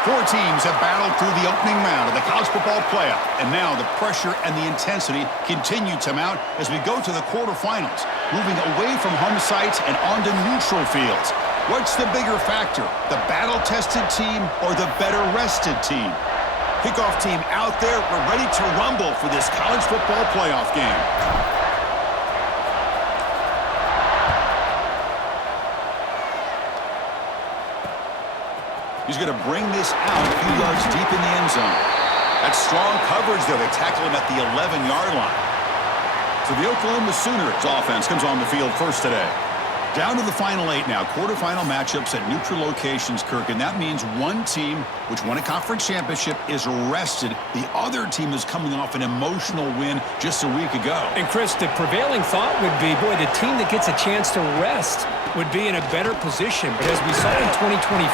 Four teams have battled through the opening round of the college football playoff, and now the pressure and the intensity continue to mount as we go to the quarterfinals, moving away from home sites and onto neutral fields. What's the bigger factor, the battle-tested team or the better-rested team? Kickoff team out there, we're ready to rumble for this college football playoff game. He's going to bring this out a few yards deep in the end zone. That's strong coverage there. They tackle him at the 11-yard line. So the Oklahoma Sooners offense comes on the field first today. Down to the final 8 now. Quarterfinal matchups at neutral locations, Kirk. And that means one team, which won a conference championship, is rested. The other team is coming off an emotional win just a week ago. And, Chris, the prevailing thought would be, boy, the team that gets a chance to rest would be in a better position. But as we saw in 2024,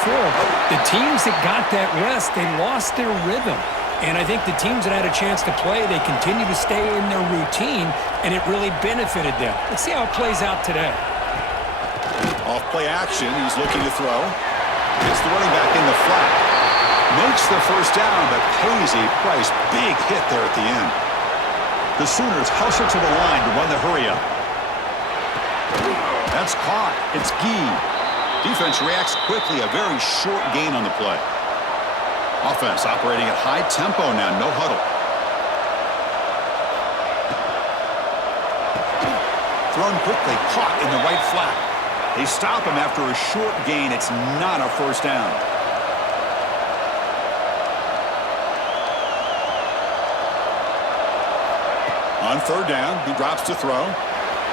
the teams that got that rest, they lost their rhythm. And I think the teams that had a chance to play, they continue to stay in their routine, and it really benefited them. Let's see how it plays out today. Off play action, he's looking to throw. Gets the running back in the flat. Makes the first down, but pays a price. Big hit there at the end. The Sooners hustle to the line to run the hurry up. That's caught. It's Gee. Defense reacts quickly. A very short gain on the play. Offense operating at high tempo now. No huddle. Thrown quickly. Caught in the right flat. They stop him after a short gain. It's not a first down. On third down, he drops to throw.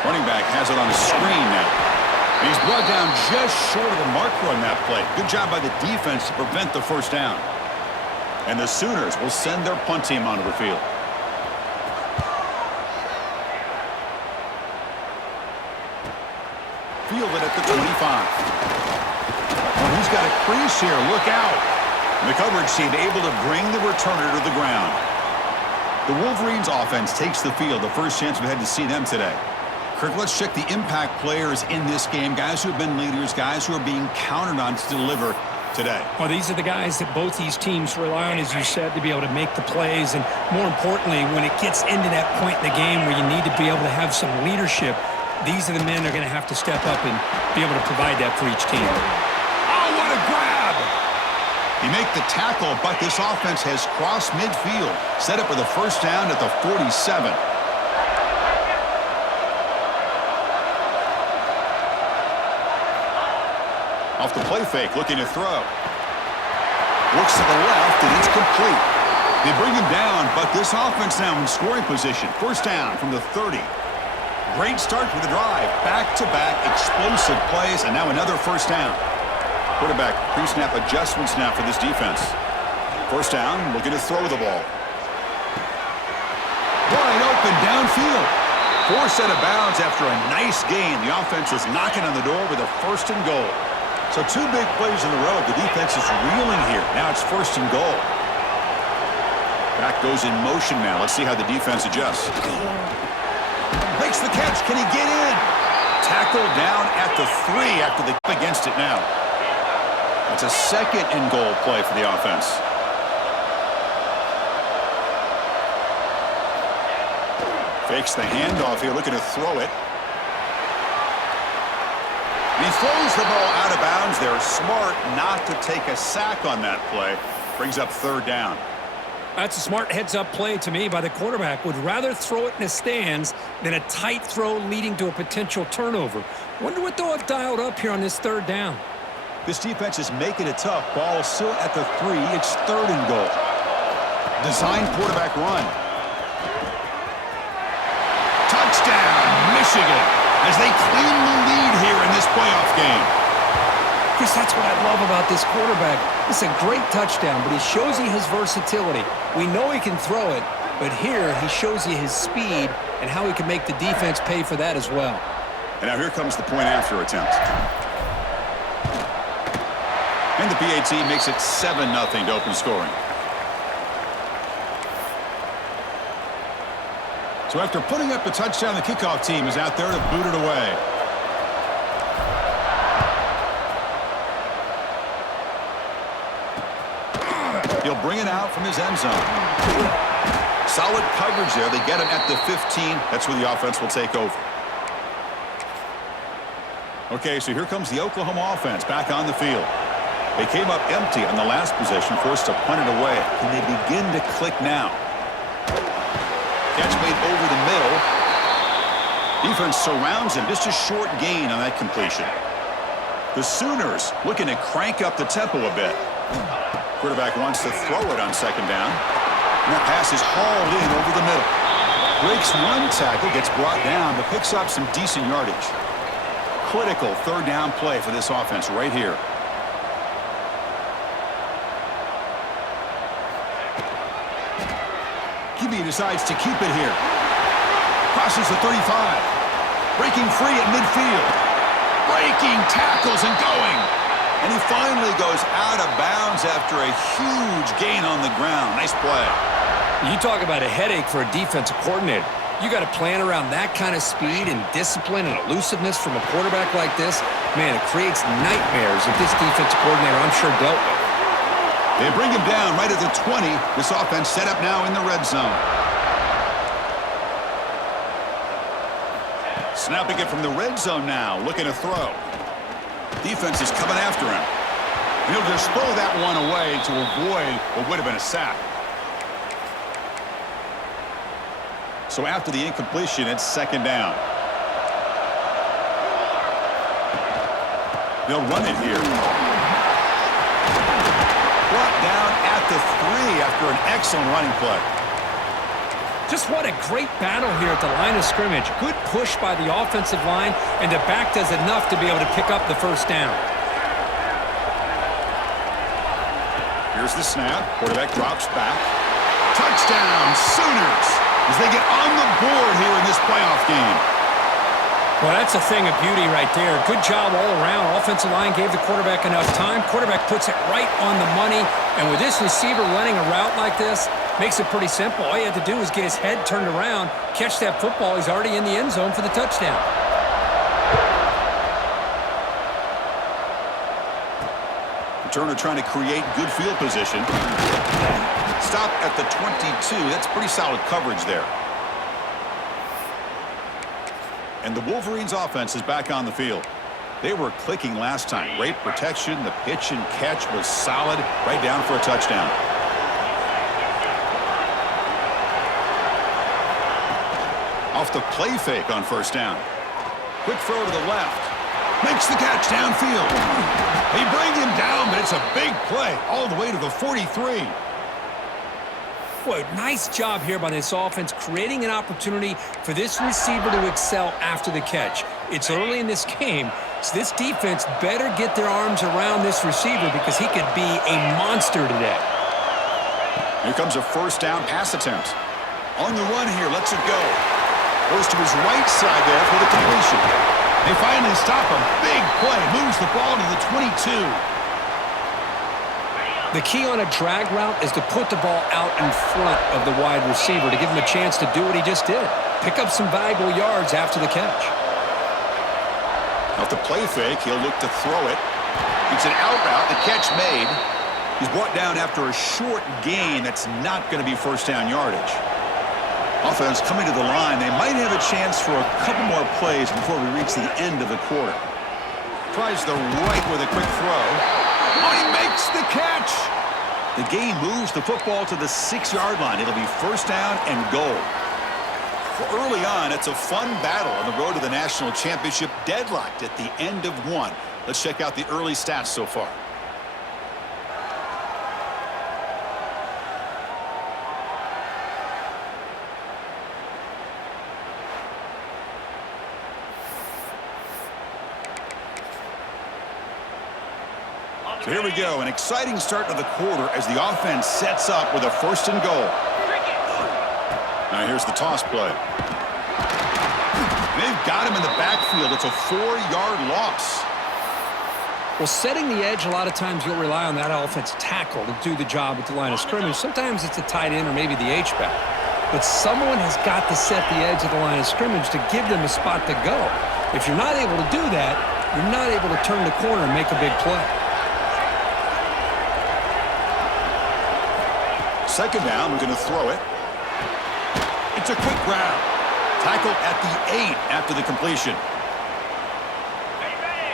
Running back has it on the screen now. He's brought down just short of the marker on that play. Good job by the defense to prevent the first down. And the Sooners will send their punt team onto the field. Fielded at the 25. Well, he's got a crease here. Look out. And the coverage team able to bring the returner to the ground. The Wolverines offense takes the field. The first chance we had to see them today. Kirk, let's check the impact players in this game. Guys who have been leaders, guys who are being counted on to deliver today. Well, these are the guys that both these teams rely on, as you said, to be able to make the plays. And more importantly, when it gets into that point in the game where you need to be able to have some leadership, these are the men that are going to have to step up and be able to provide that for each team. Oh, what a grab! He make the tackle, but this offense has crossed midfield. Set up with a first down at the 47. Off the play fake, looking to throw. Looks to the left, and it's complete. They bring him down, but this offense now in scoring position. First down from the 30. Great start for the drive. Back-to-back explosive plays, and now another first down. Quarterback pre-snap adjustments now for this defense. First down, looking to throw the ball. Wide open downfield. Forced out of bounds after a nice gain. The offense is knocking on the door with a first and goal. So two big plays in a row. The defense is reeling here. Now it's first and goal. Back goes in motion now. Let's see how the defense adjusts. Makes the catch. Can he get in? Tackled down at the 3 after the against it now. That's a second and goal play for the offense. Fakes the handoff here, looking to throw it. He throws the ball out of bounds there. Smart not to take a sack on that play. Brings up third down. That's a smart heads-up play to me by the quarterback. Would rather throw it in the stands than a tight throw leading to a potential turnover. Wonder what they'll have dialed up here on this third down. This defense is making it tough. Ball still at the 3. It's third and goal. Design quarterback run. Touchdown, Michigan, as they claim the lead here in this playoff game. Chris, that's what I love about this quarterback. It's a great touchdown, but he shows you his versatility. We know he can throw it, but here he shows you his speed and how he can make the defense pay for that as well. And now here comes the point after attempt. And the PAT makes it 7-0 to open scoring. So after putting up the touchdown, the kickoff team is out there to boot it away. bring it out from his end zone. Solid coverage there. They get him at the 15. That's where the offense will take over. Okay, so here comes the Oklahoma offense back on the field. They came up empty on the last possession, forced to punt it away. Can they begin to click now? Catch made over the middle. Defense surrounds him. Just a short gain on that completion. The Sooners looking to crank up the tempo a bit. Quarterback wants to throw it on second down. And that pass is hauled in over the middle. Breaks one tackle, gets brought down, but picks up some decent yardage. Critical third down play for this offense right here. QB decides to keep it here. Crosses the 35. Breaking free at midfield. Breaking tackles and going. And he finally goes out of bounds after a huge gain on the ground. Nice play. You talk about a headache for a defensive coordinator. You got to plan around that kind of speed and discipline and elusiveness from a quarterback like this. Man, it creates nightmares that this defensive coordinator, I'm sure, dealt with. They bring him down right at the 20. This offense set up now in the red zone. Snapping it from the red zone now, looking to throw. Defense is coming after him. He'll just throw that one away to avoid what would have been a sack. So after the incompletion, it's second down. They'll run it here. Brought down at the 3 after an excellent running play. Just what a great battle here at the line of scrimmage. Good push by the offensive line, and the back does enough to be able to pick up the first down. Here's the snap. Quarterback drops back. Touchdown, Sooners, as they get on the board here in this playoff game. Well, that's a thing of beauty right there. Good job all around. Offensive line gave the quarterback enough time. Quarterback puts it right on the money. And with this receiver running a route like this, makes it pretty simple. All you have to do is get his head turned around, catch that football. He's already in the end zone for the touchdown. Turner trying to create good field position. Stop at the 22. That's pretty solid coverage there. And the Wolverines offense is back on the field. They were clicking last time. Great protection. The pitch and catch was solid. Right down for a touchdown. Off the play fake on first down. Quick throw to the left. Makes the catch downfield. They bring him down, but it's a big play all the way to the 43. Boy, nice job here by this offense, creating an opportunity for this receiver to excel after the catch. It's early in this game, so this defense better get their arms around this receiver because he could be a monster today. Here comes a first down pass attempt. On the run here, lets it go. Goes to his right side there for the completion. They finally stop him. Big play. Moves the ball to the 22. The key on a drag route is to put the ball out in front of the wide receiver to give him a chance to do what he just did. Pick up some valuable yards after the catch. Off the play fake, he'll look to throw it. It's an out route. The catch made. He's brought down after a short gain. That's not going to be first down yardage. Offense coming to the line. They might have a chance for a couple more plays before we reach the end of the quarter. Tries the right with a quick throw. Oh, he makes the catch. The game moves the football to the 6-yard line. It'll be first down and goal. Well, early on, it's a fun battle on the road to the national championship, deadlocked at the end of one. Let's check out the early stats so far. So here we go, an exciting start to the quarter as the offense sets up with a first and goal. Now here's the toss play. They've got him in the backfield. It's a 4-yard loss. Well, setting the edge, a lot of times you'll rely on that offensive tackle to do the job at the line of scrimmage. Sometimes it's a tight end or maybe the H-back. But someone has got to set the edge of the line of scrimmage to give them a spot to go. If you're not able to do that, you're not able to turn the corner and make a big play. second down, we're going to throw it. It's a quick grab. Tackle at the 8 after the completion.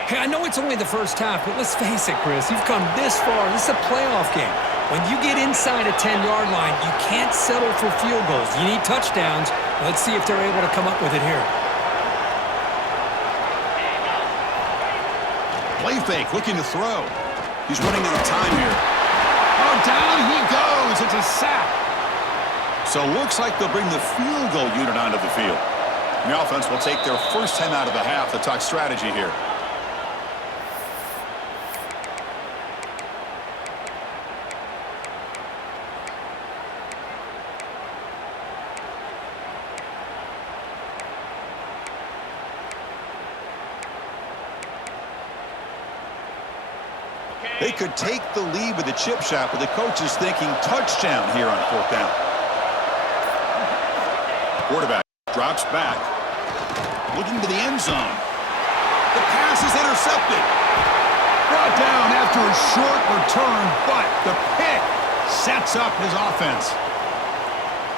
Hey, I know it's only the first half, but let's face it, Chris. You've come this far. This is a playoff game. When you get inside a 10-yard line, you can't settle for field goals. You need touchdowns. Let's see if they're able to come up with it here. Play fake, looking to throw. He's running out of time here. Oh, down he goes. It's a sack. So looks like they'll bring the field goal unit onto the field. The offense will take their first 10 out of the half to talk strategy here. They could take the lead with a chip shot, but the coach is thinking touchdown here on fourth down. Quarterback drops back, looking to the end zone. The pass is intercepted. Brought down after a short return, but the pick sets up his offense.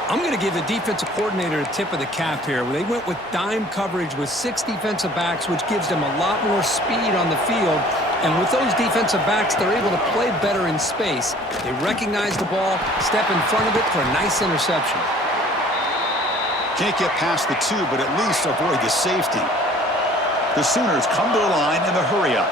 I'm going to give the defensive coordinator a tip of the cap here. They went with dime coverage with 6 defensive backs, which gives them a lot more speed on the field. And with those defensive backs, they're able to play better in space. They recognize the ball, step in front of it for a nice interception. Can't get past the 2, but at least avoid the safety. The Sooners come to the line in the hurry-up.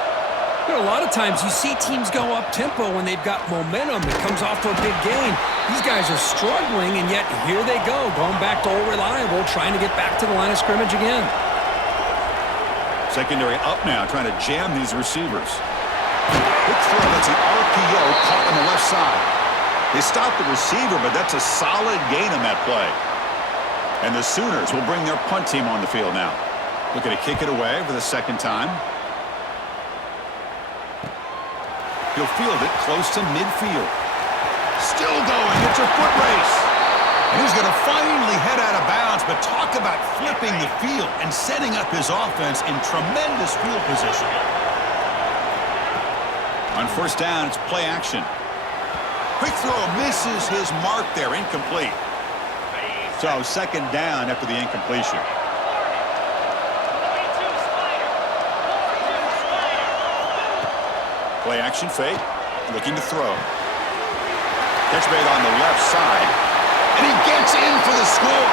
You know, a lot of times you see teams go up-tempo when they've got momentum that comes off to a big gain. These guys are struggling, and yet here they go, going back to old reliable, trying to get back to the line of scrimmage again. Secondary up now, trying to jam these receivers. Quick throw, that's an RPO caught on the left side. They stopped the receiver, but that's a solid gain on that play. And the Sooners will bring their punt team on the field now. Looking to kick it away for the second time. He'll field it close to midfield. Still going, it's a foot race. And he's going to finally head out of bounds, but talk about flipping the field and setting up his offense in tremendous field position. On first down, it's play action. Quick throw misses his mark there, incomplete. So second down after the incompletion. Play action fake, looking to throw. Catch made on the left side. And he gets in for the score.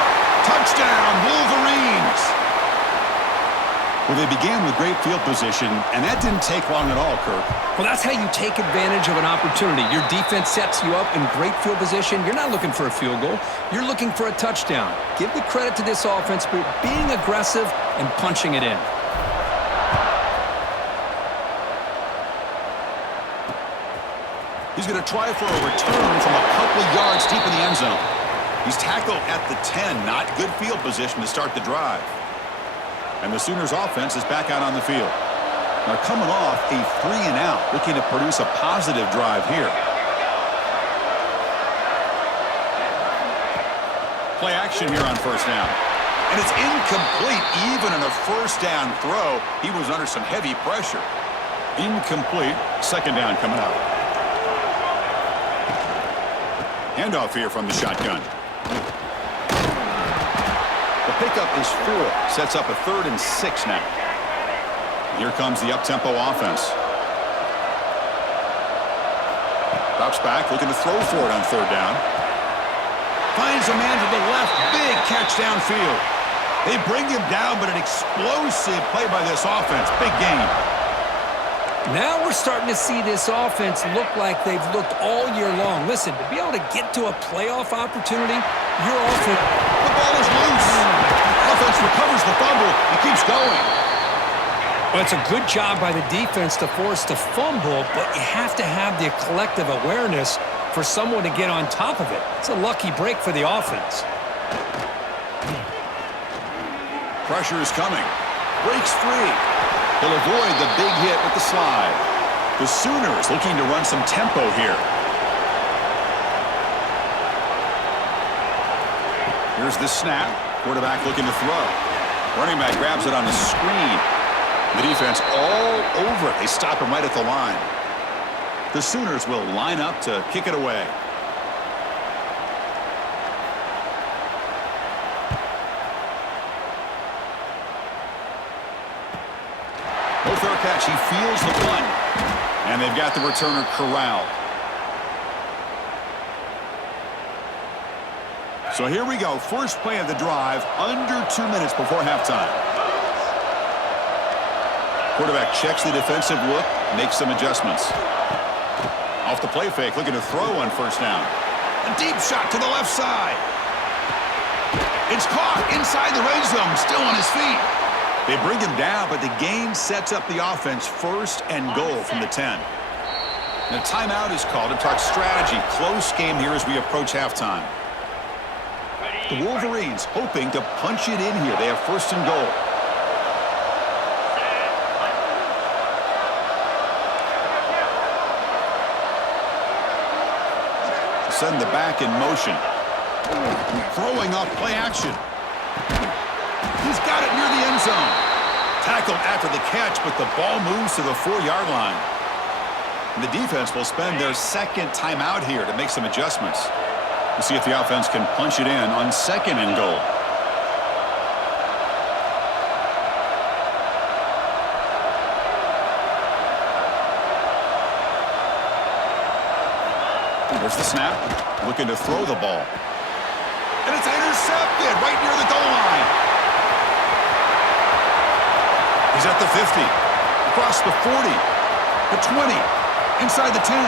Touchdown, Wolverines. Well, they began with great field position, and that didn't take long at all, Kirk. Well, that's how you take advantage of an opportunity. Your defense sets you up in great field position. You're not looking for a field goal. You're looking for a touchdown. Give the credit to this offense for being aggressive and punching it in. He's going to try for a return from a couple of yards deep in the end zone. He's tackled at the 10. Not good field position to start the drive. And the Sooners offense is back out on the field. Now coming off a 3-and-out, looking to produce a positive drive here. Play action here on first down. And it's incomplete. Even in a first down throw, he was under some heavy pressure. Incomplete. Second down coming up. Handoff here from the shotgun. The pickup is 4. Sets up a 3rd and 6 now. Here comes the up-tempo offense. Drops back, looking to throw for it on third down. Finds a man to the left. Big catch downfield. They bring him down, but an explosive play by this offense. Big game. Now we're starting to see this offense look like they've looked all year long. Listen, to be able to get to a playoff opportunity, your offense... The ball is loose. Offense recovers the fumble and keeps going. Well, it's a good job by the defense to force the fumble, but you have to have the collective awareness for someone to get on top of it. It's a lucky break for the offense. Pressure is coming. Breaks free. He'll avoid the big hit with the slide. The Sooners looking to run some tempo here. Here's the snap. Quarterback looking to throw. Running back grabs it on the screen. The defense all over it. They stop him right at the line. The Sooners will line up to kick it away. No fair catch. He feels the punt. And they've got the returner corralled. So here we go. First play of the drive, under 2 minutes before halftime. Quarterback checks the defensive look, makes some adjustments. Off the play fake, looking to throw on first down. A deep shot to the left side. It's caught inside the red zone, still on his feet. They bring him down, but the game sets up the offense first and goal from the 10. The timeout is called to talk strategy. Close game here as we approach halftime. The Wolverines hoping to punch it in here. They have first and goal. Send the back in motion. Throwing off play action. He's got it near the end zone. Tackled after the catch, but the ball moves to the 4-yard line. And the defense will spend their second timeout here to make some adjustments. We'll see if the offense can punch it in on second and goal. There's the snap. Looking to throw the ball. And it's intercepted right near the goal line. He's at the 50. Across the 40. The 20. Inside the 10.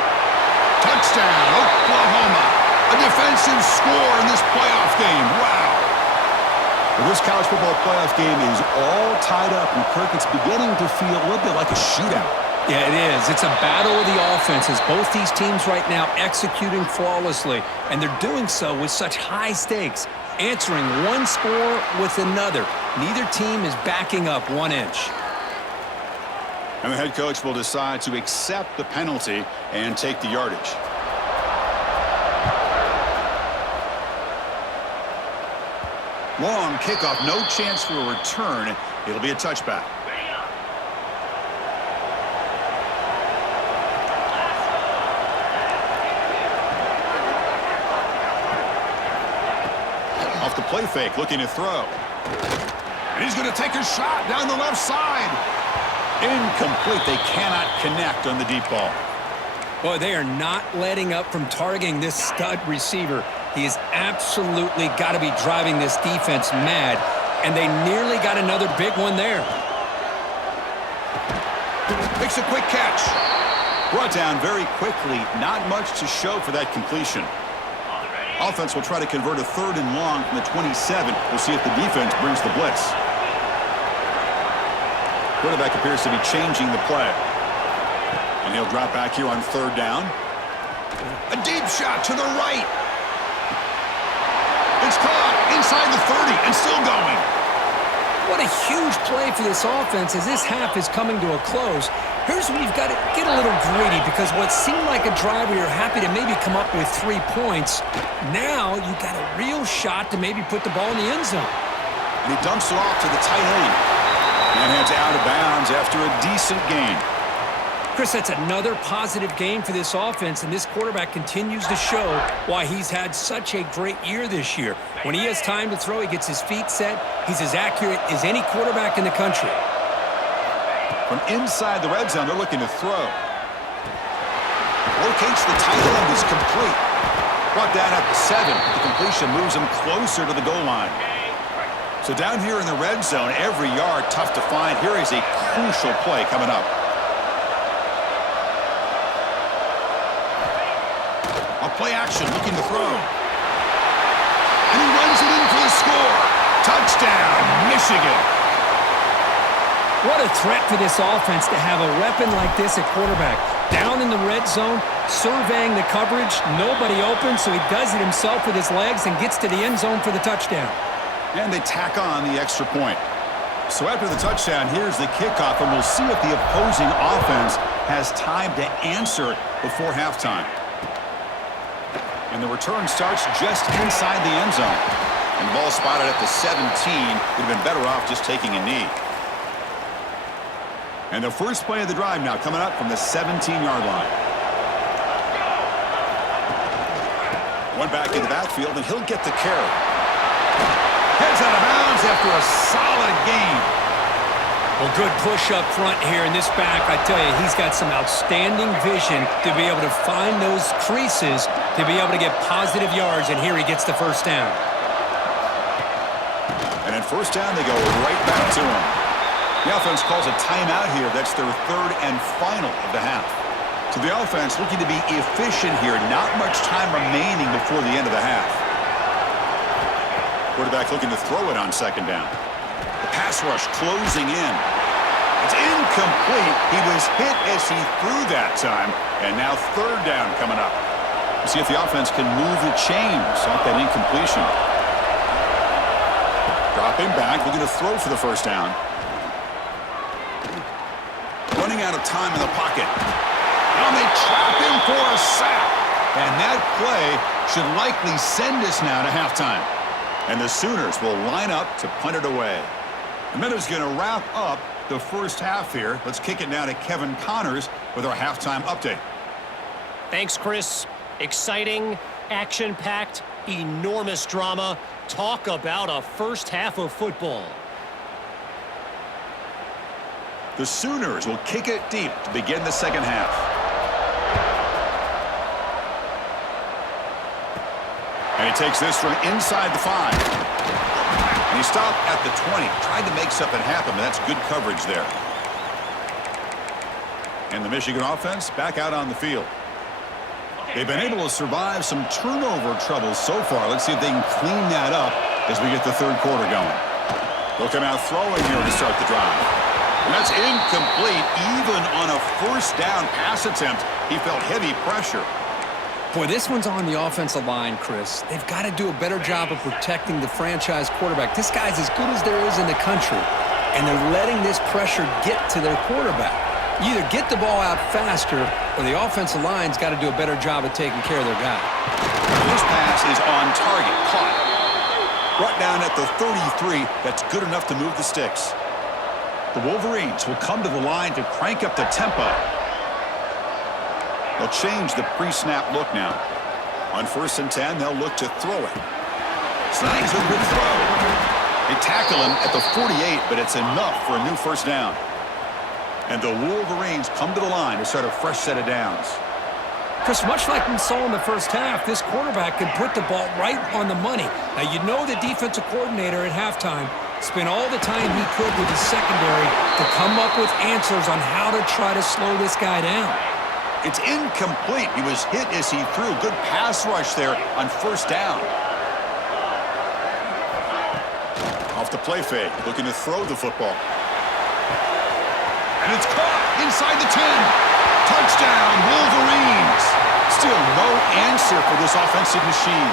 Touchdown, Oklahoma. A defensive score in this playoff game. Wow. Well, this college football playoff game is all tied up, and Kirk, it's beginning to feel a little bit like a shootout. Yeah, it is. It's a battle of the offenses. Both these teams right now executing flawlessly, and they're doing so with such high stakes, answering one score with another. Neither team is backing up 1 inch. And the head coach will decide to accept the penalty and take the yardage. Long kickoff, no chance for a return. It'll be a touchback. Off the play fake, looking to throw. And he's going to take a shot down the left side. Incomplete. They cannot connect on the deep ball. Boy, they are not letting up from targeting this stud receiver. He has absolutely got to be driving this defense mad, and they nearly got another big one there. Makes a quick catch. Brought down very quickly. Not much to show for that completion. Offense will try to convert a 3rd and long from the 27. We'll see if the defense brings the blitz. Quarterback appears to be changing the play. And he'll drop back here on 3rd down. A deep shot to the right. It's caught inside the 30 and still going. What a huge play for this offense as this half is coming to a close. Here's where you've got to get a little greedy, because what seemed like a drive where you're happy to maybe come up with 3 points, now you've got a real shot to maybe put the ball in the end zone. And he dumps it off to the tight end. And heads out of bounds after a decent gain. Chris, that's another positive game for this offense, and this quarterback continues to show why he's had such a great year this year. When he has time to throw, he gets his feet set. He's as accurate as any quarterback in the country. From inside the red zone, they're looking to throw. Locates the tight end, is complete. Brought down at the 7. The completion moves him closer to the goal line. So down here in the red zone, every yard tough to find. Here is a crucial play coming up. Play action, looking to throw. And he runs it in for the score. Touchdown, Michigan. What a threat for this offense to have a weapon like this at quarterback. Down in the red zone, surveying the coverage, nobody open, so he does it himself with his legs and gets to the end zone for the touchdown. And they tack on the extra point. So after the touchdown, here's the kickoff, and we'll see if the opposing offense has time to answer before halftime. And the return starts just inside the end zone. And the ball spotted at the 17. Would have been better off just taking a knee. And the first play of the drive now coming up from the 17-yard line. One back in the backfield, and he'll get the carry. Heads out of bounds after a solid gain. Well, good push up front here in this back. I tell you, he's got some outstanding vision to be able to find those creases, to be able to get positive yards, and here he gets the first down. And at first down, they go right back to him. The offense calls a timeout here. That's their third and final of the half. So the offense looking to be efficient here. Not much time remaining before the end of the half. Quarterback looking to throw it on second down. The pass rush closing in. It's incomplete. He was hit as he threw that time. And now third down coming up. We'll see if the offense can move the chains off that incompletion. Dropping back, looking to throw for the first down. Running out of time in the pocket. And they trap him for a sack. And that play should likely send us now to halftime. And the Sooners will line up to punt it away. And that is going to wrap up the first half here. Let's kick it now to Kevin Connors with our halftime update. Thanks, Chris. Exciting, action-packed, enormous drama. Talk about a first half of football. The Sooners will kick it deep to begin the second half. And he takes this from inside the 5. And he stopped at the 20. Tried to make something happen, but that's good coverage there. And the Michigan offense back out on the field. They've been able to survive some turnover troubles so far. Let's see if they can clean that up as we get the third quarter going. They'll come out throwing here to start the drive. And that's incomplete. Even on a first down pass attempt, he felt heavy pressure. Boy, this one's on the offensive line, Chris. They've got to do a better job of protecting the franchise quarterback. This guy's as good as there is in the country, and they're letting this pressure get to their quarterback. You either get the ball out faster, or the offensive line's got to do a better job of taking care of their guy. This pass is on target, caught. Brought down at the 33. That's good enough to move the sticks. The Wolverines will come to the line to crank up the tempo. They'll change the pre-snap look now. On 1st and 10, they'll look to throw it. Snags a good throw. They tackle him at the 48, but it's enough for a new first down. And the Wolverines come to the line to start a fresh set of downs. Chris, much like we saw in the first half, this quarterback can put the ball right on the money. Now, you know the defensive coordinator at halftime spent all the time he could with his secondary to come up with answers on how to try to slow this guy down. It's incomplete. He was hit as he threw. Good pass rush there on first down. Off the play fake, looking to throw the football. And it's caught inside the 10. Touchdown, Wolverines. Still no answer for this offensive machine.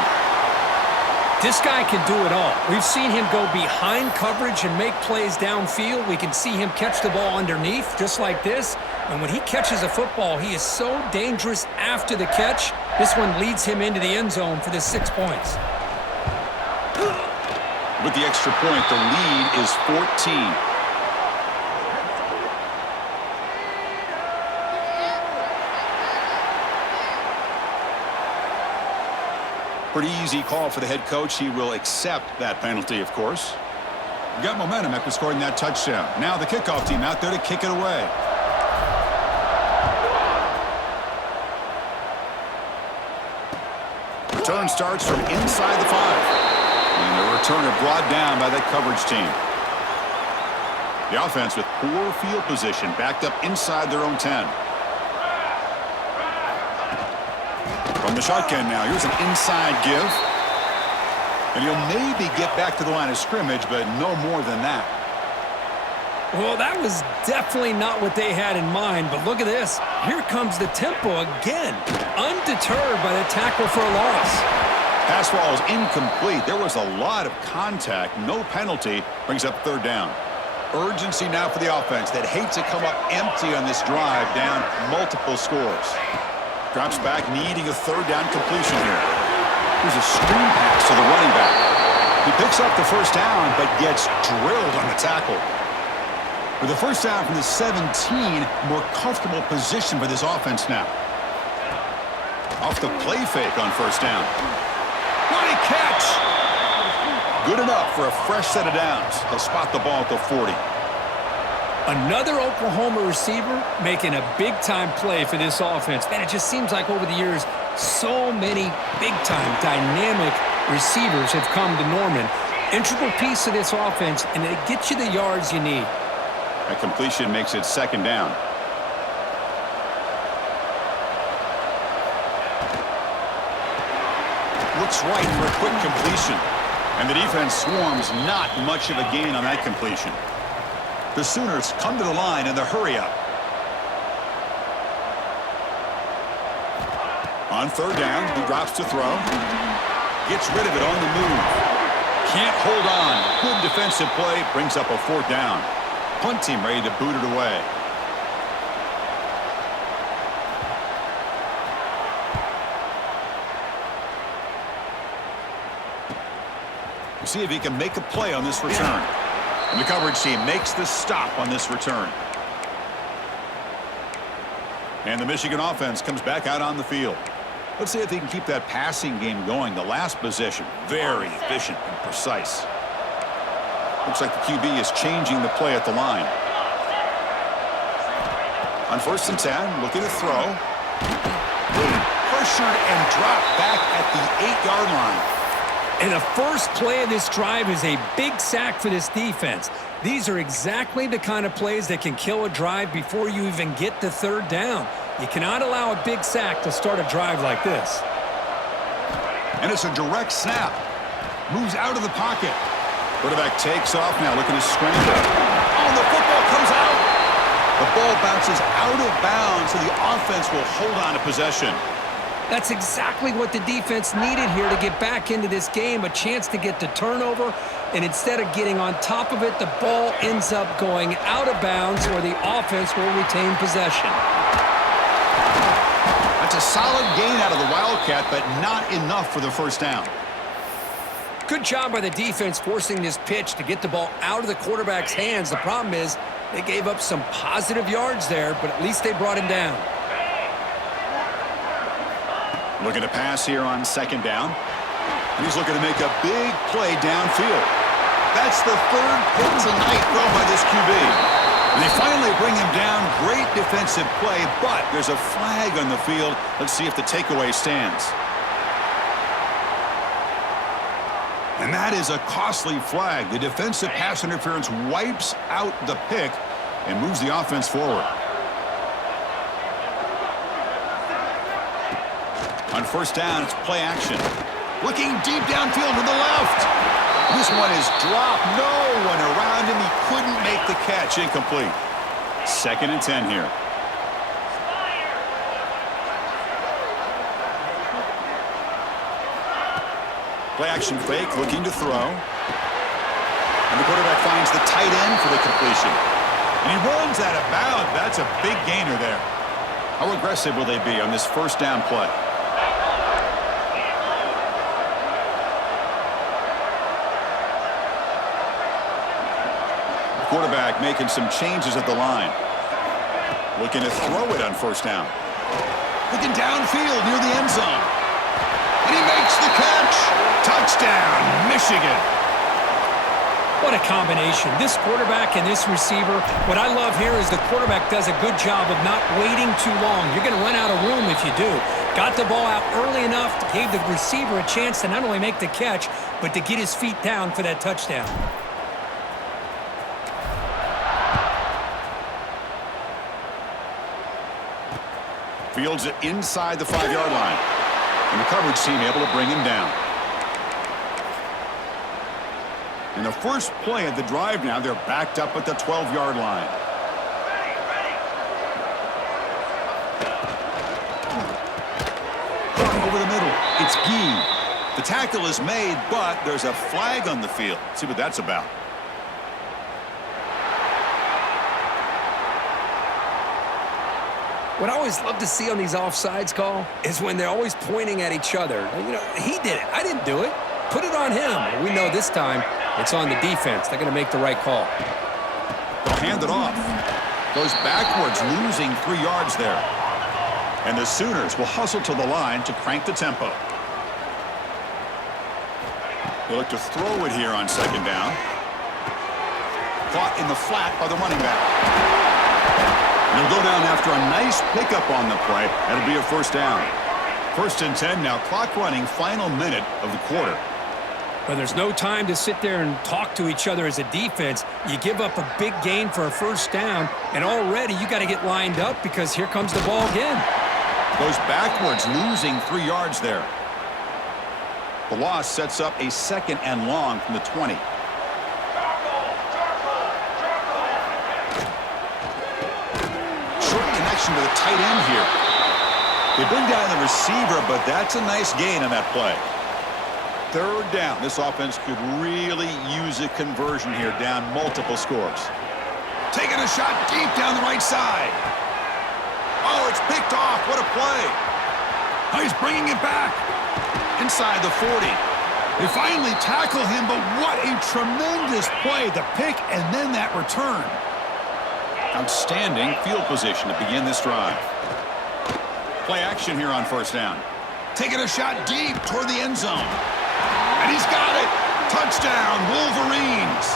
This guy can do it all. We've seen him go behind coverage and make plays downfield. We can see him catch the ball underneath, just like this. And when he catches a football, he is so dangerous after the catch. This one leads him into the end zone for the 6 points. With the extra point, the lead is 14. Pretty easy call for the head coach. He will accept that penalty, of course. We got momentum after scoring that touchdown. Now the kickoff team out there to kick it away. Return starts from inside the 5. And the returner brought down by that coverage team. The offense with poor field position backed up inside their own 10. From the shotgun now, here's an inside give. And he'll maybe get back to the line of scrimmage, but no more than that. Well, that was definitely not what they had in mind, but look at this. Here comes the tempo again. Undeterred by the tackle for a loss. Pass ball is incomplete. There was a lot of contact. No penalty. Brings up third down. Urgency now for the offense that hates to come up empty on this drive, down multiple scores. Drops back, needing a third down completion here. Here's a screen pass to the running back. He picks up the first down, but gets drilled on the tackle. With the first down from the 17, more comfortable position for this offense now. Off the play fake on first down. What a catch! Good enough for a fresh set of downs. They'll spot the ball at the 40. Another Oklahoma receiver making a big-time play for this offense. Man, it just seems like over the years, so many big-time, dynamic receivers have come to Norman. Integral piece of this offense, and it gets you the yards you need. That completion makes it second down. Looks right for a quick completion. And the defense swarms, not much of a gain on that completion. The Sooners come to the line in the hurry-up. On third down, he drops to throw. Gets rid of it on the move. Can't hold on. Good defensive play. Brings up a fourth down. Punt team ready to boot it away. See if he can make a play on this return. And the coverage team makes the stop on this return. And the Michigan offense comes back out on the field. Let's see if he can keep that passing game going. The last possession, very efficient and precise. Looks like the QB is changing the play at the line. On 1st and 10, looking to throw. Pressured and dropped back at the 8-yard line. And the first play of this drive is a big sack for this defense. These are exactly the kind of plays that can kill a drive before you even get to third down. You cannot allow a big sack to start a drive like this. And it's a direct snap. Moves out of the pocket. Quarterback takes off now, looking to scramble. Oh, the football comes out. The ball bounces out of bounds, so the offense will hold on to possession. That's exactly what the defense needed here to get back into this game, a chance to get the turnover, and instead of getting on top of it, the ball ends up going out of bounds where the offense will retain possession. That's a solid gain out of the Wildcat, but not enough for the first down. Good job by the defense forcing this pitch to get the ball out of the quarterback's hands. The problem is they gave up some positive yards there, but at least they brought him down. Looking to pass here on second down. He's looking to make a big play downfield. That's the third pick tonight thrown by this QB. And they finally bring him down. Great defensive play, but there's a flag on the field. Let's see if the takeaway stands. And that is a costly flag. The defensive pass interference wipes out the pick and moves the offense forward. On first down, it's play action. Looking deep downfield to the left. This one is dropped. No one around him. He couldn't make the catch. Incomplete. 2nd and 10 here. Play action fake, looking to throw. And the quarterback finds the tight end for the completion. And he runs out of bounds. That's a big gainer there. How aggressive will they be on this first down play? Quarterback making some changes at the line. Looking to throw it on first down. Looking downfield near the end zone. And he makes the catch. Touchdown, Michigan. What a combination. This quarterback and this receiver. What I love here is the quarterback does a good job of not waiting too long. You're going to run out of room if you do. Got the ball out early enough, gave the receiver a chance to not only make the catch, but to get his feet down for that touchdown. Fields it inside the 5-yard line. And the coverage team able to bring him down. In the first play of the drive now, they're backed up at the 12-yard line. Over the middle, it's Gee. The tackle is made, but there's a flag on the field. Let's see what that's about. What I always love to see on these offsides call is when they're always pointing at each other. You know, he did it. I didn't do it. Put it on him. We know this time it's on the defense. They're going to make the right call. They'll hand it off. Goes backwards, losing 3 yards there. And the Sooners will hustle to the line to crank the tempo. They look to throw it here on second down. Caught in the flat by the running back. And he'll go down after a nice pickup on the play. That'll be a first down. 1st and 10 now. Clock running. Final minute of the quarter. Well, there's no time to sit there and talk to each other as a defense. You give up a big gain for a first down, and already you got to get lined up because here comes the ball again. Goes backwards, losing 3 yards there. The loss sets up a 2nd and long from the 20. Short connection to the tight end here. They bring down the receiver, but that's a nice gain on that play. 3rd down. This offense could really use a conversion here, down multiple scores. Taking a shot deep down the right side. Oh, it's picked off. What a play. Oh, he's bringing it back. Inside the 40. They finally tackle him, but what a tremendous play. The pick and then that return. Outstanding field position to begin this drive. Play action here on 1st down. Taking a shot deep toward the end zone. And he's got it. Touchdown, Wolverines.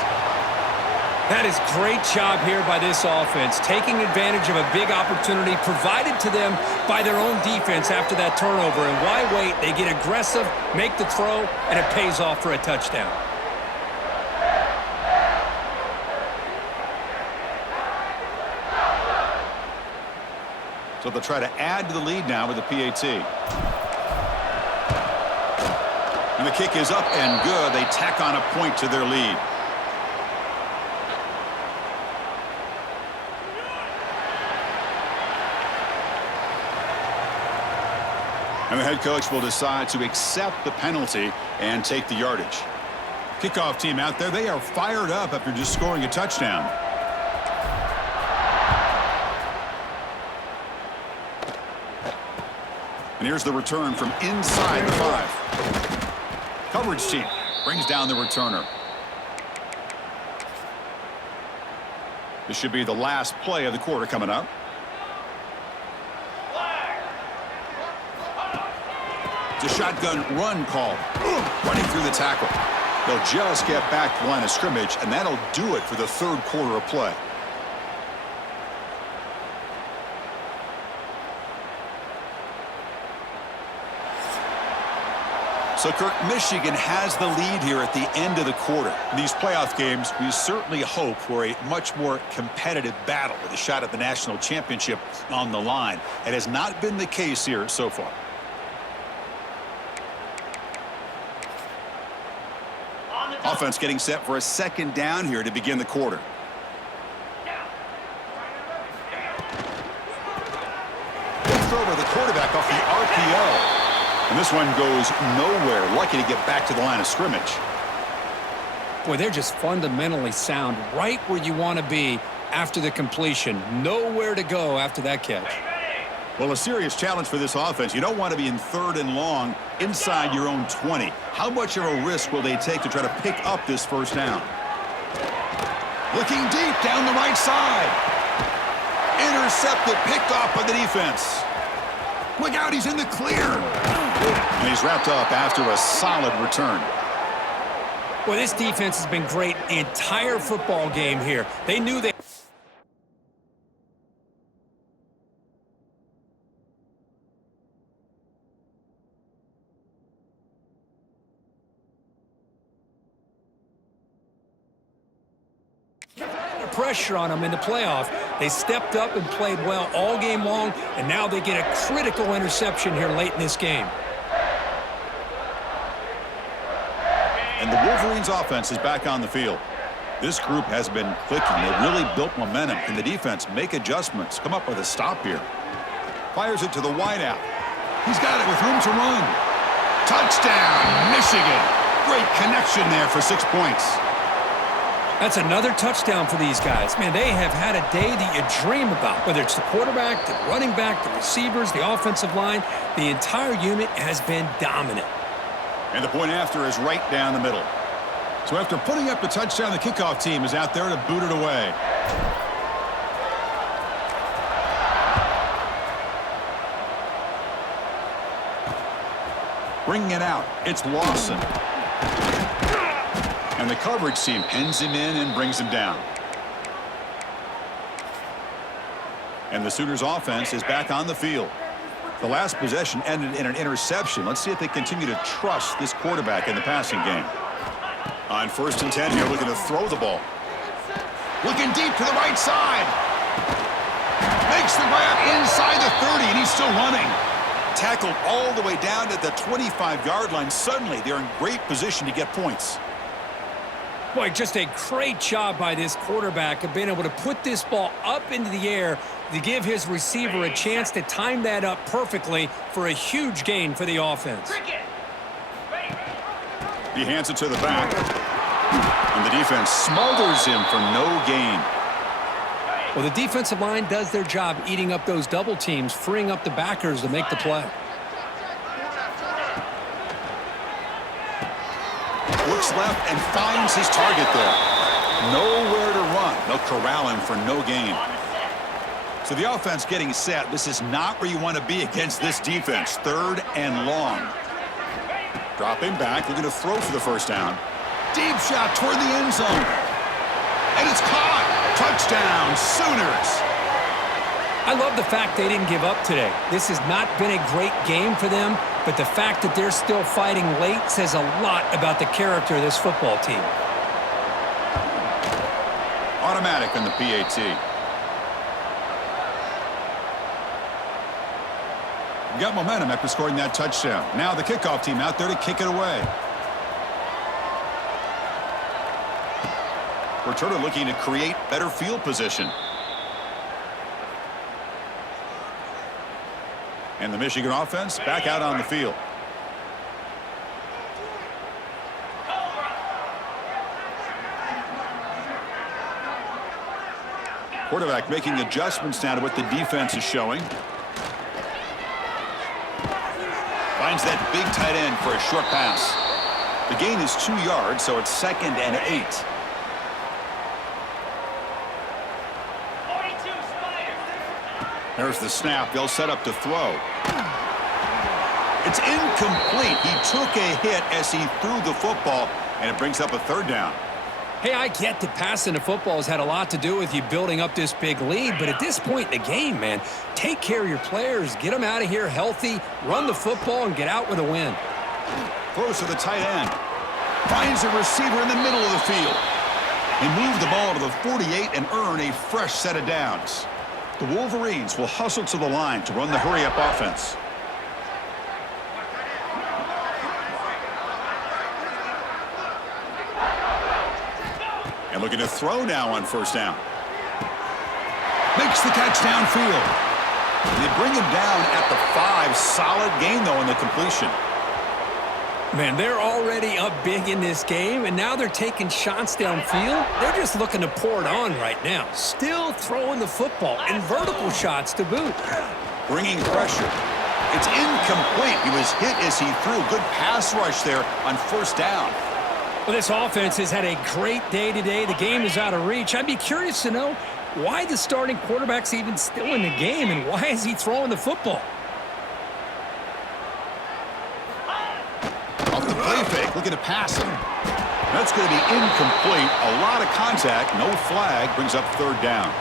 That is great job here by this offense, taking advantage of a big opportunity provided to them by their own defense after that turnover. And why wait? They get aggressive, make the throw, and it pays off for a touchdown. So they'll try to add to the lead now with the PAT. And the kick is up and good. They tack on a point to their lead. And the head coach will decide to accept the penalty and take the yardage. Kickoff team out there, they are fired up after just scoring a touchdown. And here's the return from inside the 5. Coverage team brings down the returner. This should be the last play of the quarter coming up. It's a shotgun run call. Running through the tackle. They'll just get back to the line of scrimmage, and that'll do it for the 3rd quarter of play. So, Kirk, Michigan has the lead here at the end of the quarter. In these playoff games, we certainly hope for a much more competitive battle with a shot at the national championship on the line. It has not been the case here so far. Offense getting set for a 2nd down here to begin the quarter. Good throw by the quarterback off the RPO. And this one goes nowhere. Lucky to get back to the line of scrimmage. Boy, they're just fundamentally sound right where you want to be after the completion. Nowhere to go after that catch. Well, a serious challenge for this offense. You don't want to be in 3rd and long inside your own 20. How much of a risk will they take to try to pick up this 1st down? Looking deep down the right side. Intercepted, picked off by the defense. Look out, he's in the clear. And he's wrapped up after a solid return. Well, this defense has been great the entire football game here. They knew they... pressure on them in the playoff. They stepped up and played well all game long, and now they get a critical interception here late in this game. And the Wolverines offense is back on the field. This group has been clicking. They really built momentum. Can the defense make adjustments? Come up with a stop here. Fires it to the wideout. He's got it with room to run. Touchdown, Michigan. Great connection there for 6 points. That's another touchdown for these guys. Man, they have had a day that you dream about. Whether it's the quarterback, the running back, the receivers, the offensive line, the entire unit has been dominant. And the point after is right down the middle. So after putting up the touchdown, the kickoff team is out there to boot it away. Bringing it out, it's Lawson. And the coverage team pins him in and brings him down. And the Sooners offense is back on the field. The last possession ended in an interception. Let's see if they continue to trust this quarterback in the passing game. On 1st and 10 here, looking to throw the ball. Looking deep to the right side. Makes the grab inside the 30, and he's still running. Tackled all the way down to the 25-yard line. Suddenly, they're in great position to get points. Boy, just a great job by this quarterback of being able to put this ball up into the air to give his receiver a chance to time that up perfectly for a huge gain for the offense. He hands it to the back. And the defense smothers him for no gain. Well, the defensive line does their job eating up those double teams, freeing up the backers to make the play. Looks left and finds his target there. Nowhere to run. They'll corral him for no gain. So the offense getting set. This is not where you want to be against this defense. 3rd and long. Dropping back, looking to throw for the first down. Deep shot toward the end zone. And it's caught. Touchdown, Sooners. I love the fact they didn't give up today. This has not been a great game for them, but the fact that they're still fighting late says a lot about the character of this football team. Automatic on the PAT. Got momentum after scoring that touchdown. Now the kickoff team out there to kick it away. Returner looking to create better field position. And the Michigan offense back out on the field. Quarterback making adjustments now to what the defense is showing. Finds that big tight end for a short pass. The gain is 2 yards, so it's 2nd and 8. There's the snap. They'll set up to throw. It's incomplete. He took a hit as he threw the football, and it brings up a 3rd down. Hey, I get that passing the football has had a lot to do with you building up this big lead, but at this point in the game, man, take care of your players, get them out of here healthy, run the football, and get out with a win. Throws to the tight end. Finds a receiver in the middle of the field. They move the ball to the 48 and earn a fresh set of downs. The Wolverines will hustle to the line to run the hurry-up offense. And looking to throw now on 1st down. Makes the catch downfield. They bring him down at the 5. Solid gain, though, in the completion. Man, they're already up big in this game, and now they're taking shots downfield. They're just looking to pour it on right now. Still throwing the football, and vertical shots to boot. Bringing pressure. It's incomplete. He was hit as he threw. Good pass rush there on 1st down. Well, this offense has had a great day today. The game is out of reach. I'd be curious to know why the starting quarterback's even still in the game, and why is he throwing the football? Play fake, looking to pass him. That's going to be incomplete. A lot of contact, no flag, brings up 3rd down.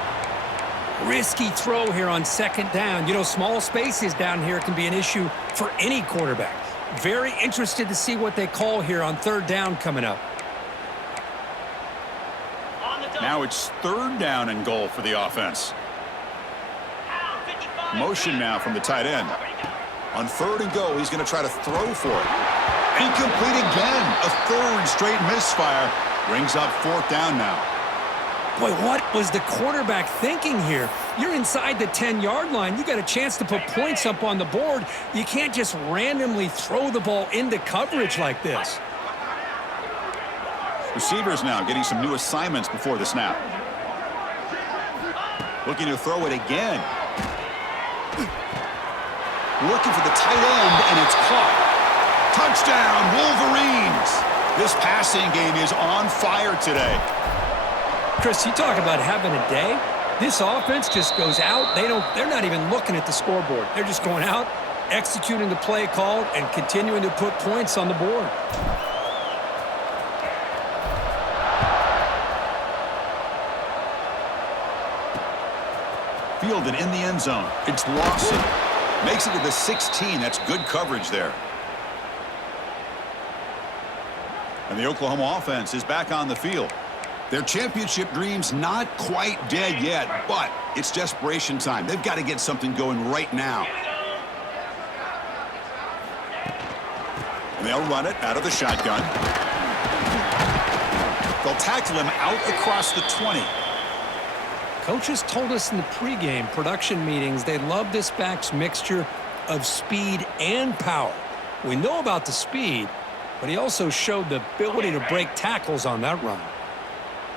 Risky throw here on 2nd down. You know, small spaces down here can be an issue for any quarterback. Very interested to see what they call here on 3rd down coming up. Now it's 3rd down and goal for the offense. Motion now from the tight end. On 3rd and goal, he's going to try to throw for it. Incomplete again. A 3rd straight misfire. Brings up 4th down now. Boy, what was the quarterback thinking here? You're inside the 10-yard line. You got a chance to put points up on the board. You can't just randomly throw the ball into coverage like this. Receivers now getting some new assignments before the snap. Looking to throw it again. Looking for the tight end, and it's caught. Touchdown, Wolverines! This passing game is on fire today. Chris, you talk about having a day. This offense just goes out. They're not even looking at the scoreboard. They're just going out, executing the play called, and continuing to put points on the board. field and in the end zone. It's Lawson. Makes it to the 16. That's good coverage there. And the Oklahoma offense is back on the field. Their championship dream's not quite dead yet, but it's desperation time. They've got to get something going right now. And they'll run it out of the shotgun. They'll tackle him out across the 20. Coaches told us in the pregame production meetings they love this back's mixture of speed and power. We know about the speed, but he also showed the ability to break tackles on that run.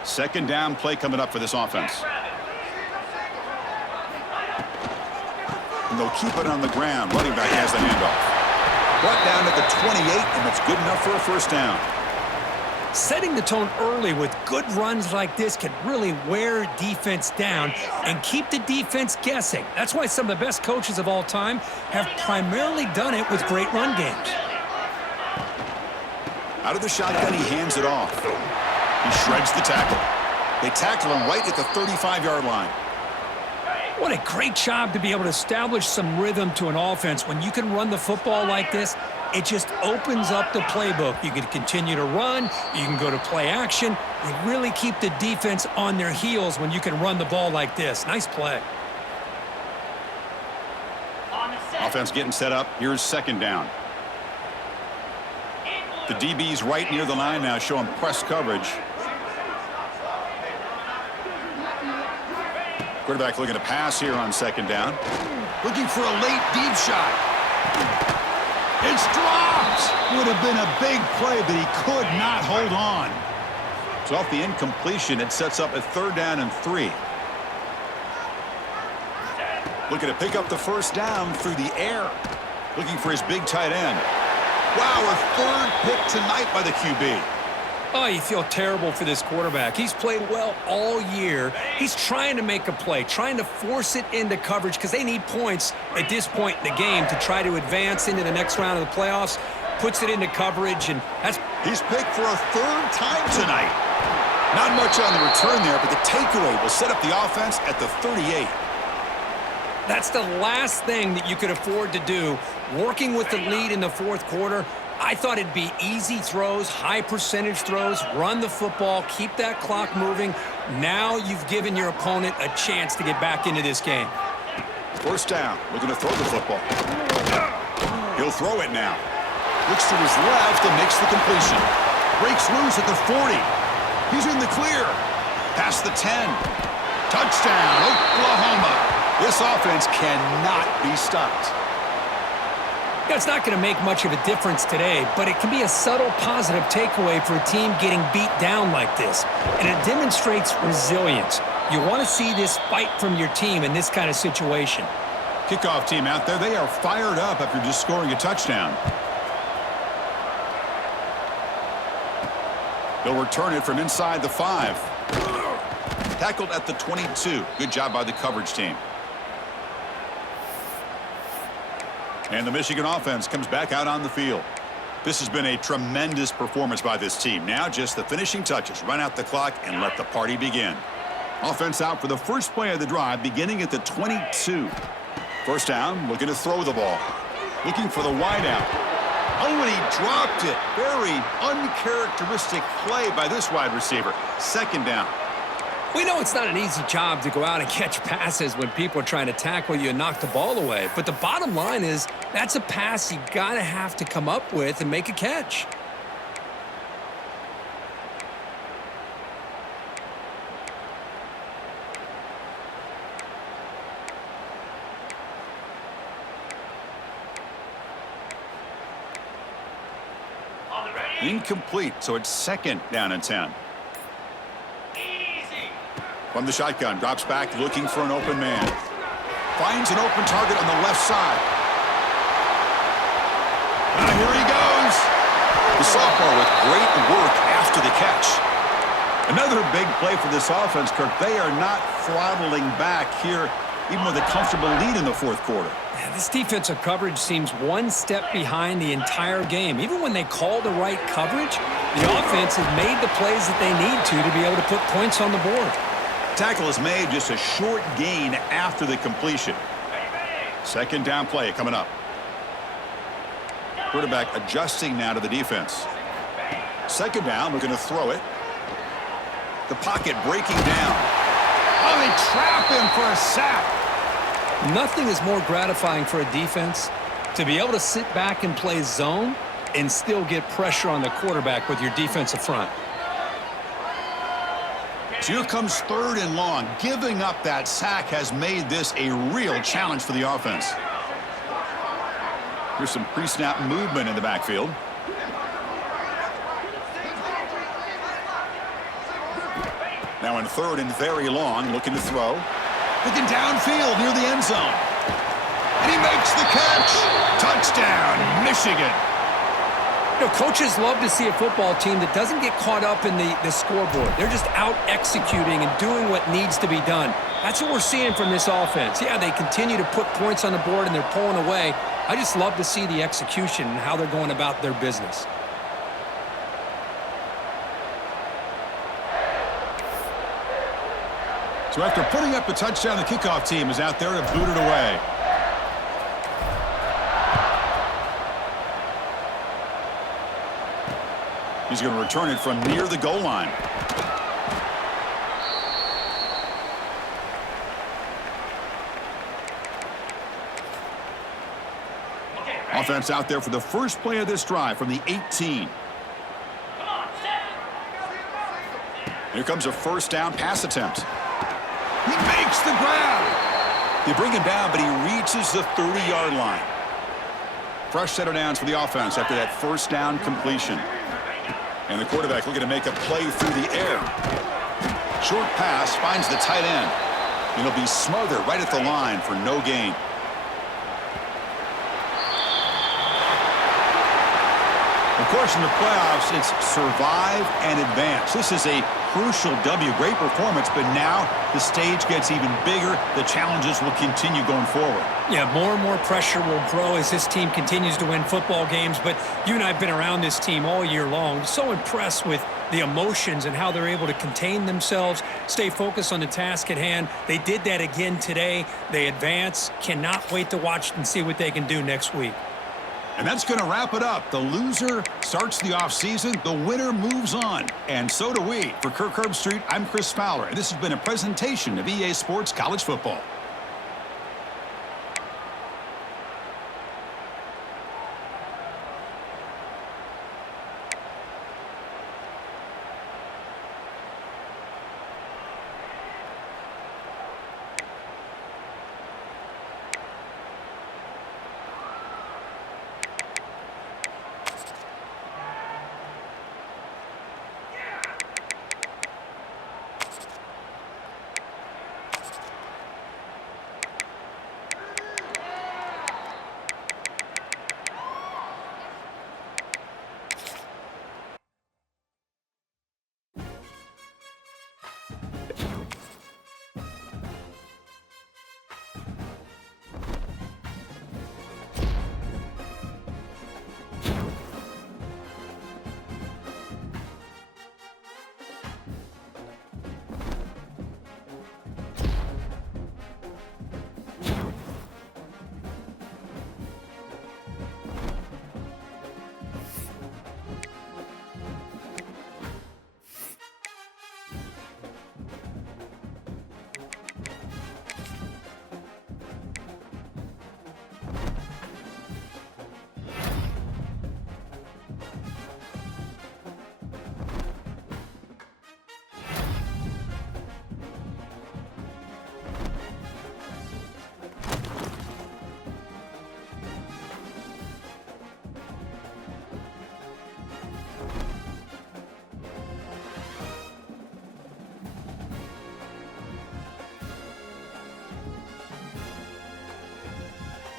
Second down play coming up for this offense. And they'll keep it on the ground. Running back has the handoff. Brought down at the 28, and that's good enough for a first down. Setting the tone early with good runs like this can really wear defense down and keep the defense guessing. That's why some of the best coaches of all time have primarily done it with great run games. Out of the shotgun, he hands it off. He shreds the tackle. They tackle him right at the 35-yard line. What a great job to be able to establish some rhythm to an offense. When you can run the football like this, it just opens up the playbook. You can continue to run. You can go to play action. You really keep the defense on their heels when you can run the ball like this. Nice play. Offense getting set up. Here's second down. The DB's right near the line now, showing press coverage. Quarterback looking to pass here on second down. Looking for a late deep shot. It's dropped. Would have been a big play, but he could not hold on. So off the incompletion, it sets up a third down and 3. Looking to pick up the first down through the air. Looking for his big tight end. Wow, a third pick tonight by the QB. Oh, you feel terrible for this quarterback. He's played well all year. He's trying to make a play, trying to force it into coverage because they need points at this point in the game to try to advance into the next round of the playoffs. Puts it into coverage, and that's... He's picked for a third time tonight. Not much on the return there, but the takeaway will set up the offense at the 38. That's the last thing that you could afford to do. Working with the lead in the fourth quarter, I thought it'd be easy throws, high percentage throws, run the football, keep that clock moving. Now you've given your opponent a chance to get back into this game. First down, looking to throw the football. He'll throw it now. Looks to his left and makes the completion. Breaks loose at the 40. He's in the clear. Past the 10. Touchdown, Oklahoma. This offense cannot be stopped. Yeah, it's not going to make much of a difference today, but it can be a subtle positive takeaway for a team getting beat down like this. And it demonstrates resilience. You want to see this fight from your team in this kind of situation. Kickoff team out there, they are fired up after just scoring a touchdown. They'll return it from inside the 5. Tackled at the 22. Good job by the coverage team. And the Michigan offense comes back out on the field. This has been a tremendous performance by this team. Now just the finishing touches. Run out the clock and let the party begin. Offense out for the first play of the drive, beginning at the 22. First down, looking to throw the ball. Looking for the wideout. Oh, and he dropped it. Very uncharacteristic play by this wide receiver. Second down. We know it's not an easy job to go out and catch passes when people are trying to tackle you and knock the ball away. But the bottom line is that's a pass you got to have to come up with and make a catch. Incomplete, so it's second down and 10. From the shotgun, drops back, looking for an open man. Finds an open target on the left side. Here he goes. The sophomore with great work after the catch. Another big play for this offense, Kirk. They are not throttling back here, even with a comfortable lead in the fourth quarter. Yeah, this defensive coverage seems one step behind the entire game. Even when they call the right coverage, the offense has made the plays that they need to be able to put points on the board. Tackle is made, just a short gain after the completion. Second down play coming up. Quarterback adjusting now to the defense. Second down, looking to throw it. The pocket breaking down. Oh, they trap him for a sack. Nothing is more gratifying for a defense to be able to sit back and play zone and still get pressure on the quarterback with your defensive front. So here comes 3rd and long. Giving up that sack has made this a real challenge for the offense. Here's some pre-snap movement in the backfield. Now in 3rd and very long, looking to throw. Looking downfield near the end zone. And he makes the catch. Touchdown, Michigan. You know, coaches love to see a football team that doesn't get caught up in the scoreboard. They're just out executing and doing what needs to be done. That's what we're seeing from this offense. Yeah, they continue to put points on the board and they're pulling away. I just love to see the execution and how they're going about their business. So after putting up a touchdown, the kickoff team is out there to boot it away. He's going to return it from near the goal line. Offense out there for the first play of this drive from the 18. Here comes a first down pass attempt. He makes the grab. They bring him down, but he reaches the 30-yard line. Fresh set of downs for the offense after that first down completion. And the quarterback looking to make a play through the air. Short pass finds the tight end. It'll be smothered right at the line for no gain. Of course, in the playoffs, it's survive and advance. This is a crucial W. Great performance, but now the stage gets even bigger. The challenges will continue going forward. Yeah, more and more pressure will grow as this team continues to win football games. But you and I have been around this team all year long. So impressed with the emotions and how they're able to contain themselves, stay focused on the task at hand. They did that again today. They advance. Cannot wait to watch and see what they can do next week. And that's going to wrap it up. The loser starts the offseason. The winner moves on. And so do we. For Kirk Herbstreit, I'm Chris Fowler. And this has been a presentation of EA Sports College Football.